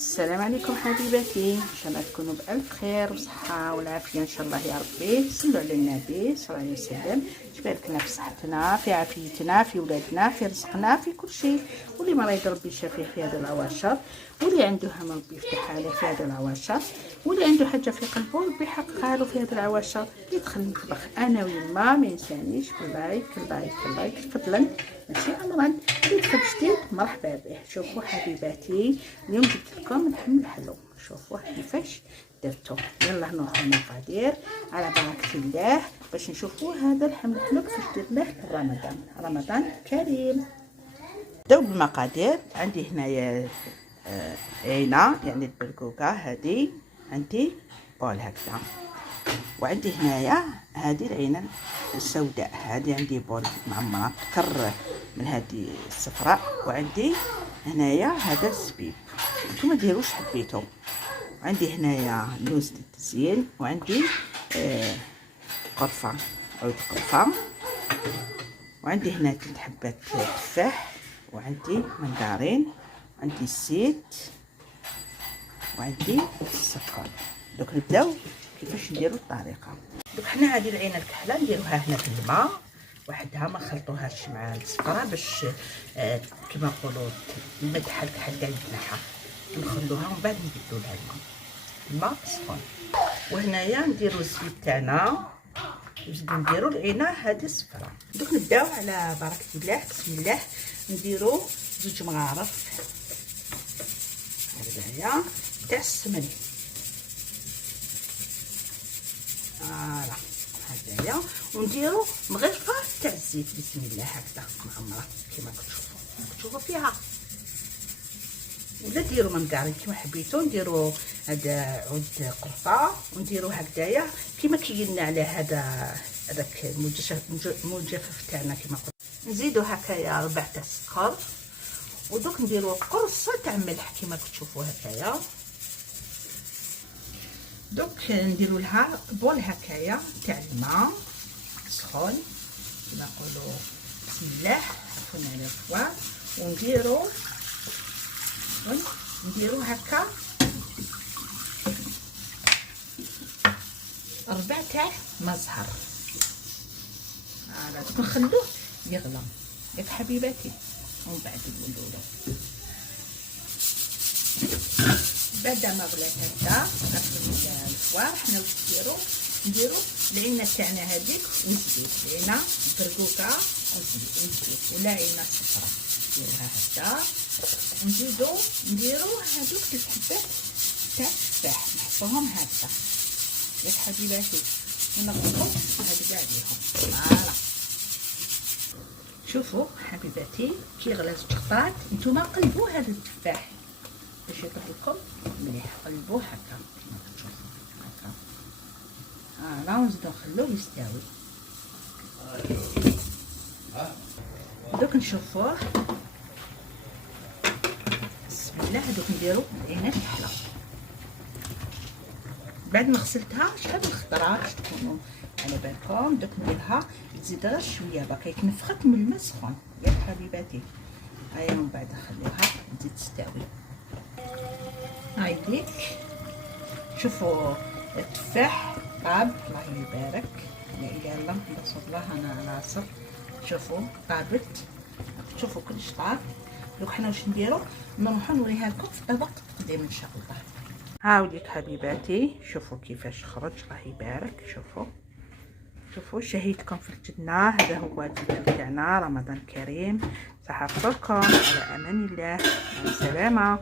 السلام عليكم حبيباتي، ان شاء الله تكونوا بالف خير وصحه والعافيه ان شاء الله يا ربي. صلوا على النبي صلى الله عليه وسلم. تبارك لنا في صحتنا، في عافيتنا، في ولادنا، في رزقنا، في كل شيء. واللي مريض ربي يشافيه في هذا العواشر، واللي عنده هم ربي يفتح عليه في هذا العواشر، واللي عنده حاجه في قلبه ربي يحققها له في هذا العواشر. يدخل المطبخ انا ويما ما ينسانيش باللايك اللايك اللايك فضلا، ماشي امرا. يدخل جديد مرحبا به. شوفوا حبيباتي، اليوم جبت لكم اللحم الحلو. شوفوا كيفاش درتو. يلا نروحوا المقادير على بركه الله باش نشوفوا هذا اللحم الحلو كيفاش درناه في رمضان كريم. نبداو بالمقادير. عندي هنايا عينه يعني البرقوقه هذه، عندي بول هكذا، وعندي هنايا هذه العينه السوداء هذه، عندي بول معمره كر من هذه الصفراء، وعندي هنايا هذا الزبيب نتوما ديروش حبيتو. عندي هنايا لوز للتزيين، وعندي قرفه، عود قرفه، وعندي هنا 3 حبات تفاح، وعندي منقارين، عندي الزيت، وعندي السكر. دوك نبداو كيفاش نديرو الطريقه. دوك حنا هذه العينه الكحله نديروها هنا في الماء وحدها، ما نخلطوهاش مع السكر باش كما نقولوا الملح الكحل كاع يتنحى. نخلوها ومن بعد نبدلو لها الماء سخون. وهنايا نديرو الزيت تاعنا، نديرو العينه هذه الصفراء. دوك نبداو على بركه الله. بسم الله. نديرو 2 مغارف هذايا تاع السمن، فوالا هذايا، ونديرو مغرفه تاع الزيت. بسم الله هكذا معمره كما كتشوفوا فيها، ولا ديروا منقارين كما حبيتو. نديرو هذا عود قرفه ونديرو هكذايا كما كيجينا على هذاك المجفف تاعنا كما قلت. نزيدو هكايا 4 تاع السكر، ودوك نديرو قرصه تاع ملح كما كتشوفوا هكايا. دوك نديرو لها بول هكايا تاع الماء سخون كما نقولوا. بسم الله، عفوا على الفوار. ونديرو هكا 4 تاع ما زهر. هذا دوك نخلوه يغلى ياك حبيباتي، ومن بعد نقولوا له بعد ما غلات هكا نقفلو الفوار. حنا واش نديرو العينه تاعنا هذيك والزيت، العينه برقوقه والزيت، ولا عينه صفراء نديروها هكا. ونزيدو نديرو هذوك 3 حبات تاع التفاح نحطوهم هكا ياك حبيباتي، ونغلقو هادو كاع عليهم. فوالا شوفوا حبيباتي كي غلا 2 خطرات نتوما قلبوا هذا التفاح باش يطيح لكم مليح. قلبوه هكا كما كتشوفوا هكا. فوالا ونزيدو نخلوه يستوي. دوك نشوفوه. بسم الله. دوك نديرو العينات الكحله بعد ما غسلتها شحال من خطرات تكونوا على بالكم. دوك نديرها تزيد غير شويه باك يتنفخت من الماء سخون ياك حبيباتي. هيا من بعد نخليوها تزيد تستوي. هايديك شوفوا التفاح طاب، الله يبارك. لا اله الا الله محمد رسول الله. انا على عصر شوفوا طابت، شوفوا كلش طاب. دوك حنا واش نديرو؟ نروحو نوريها لكم في طبق تقديم ان شاء الله. هاوليك حبيباتي، شوفوا كيفاش خرج، الله يبارك. شوفوا شهيتكم في الجنة. هذا هو الفيديو تاعنا. رمضان كريم. صحة فطوركم على امان الله. مع السلامة.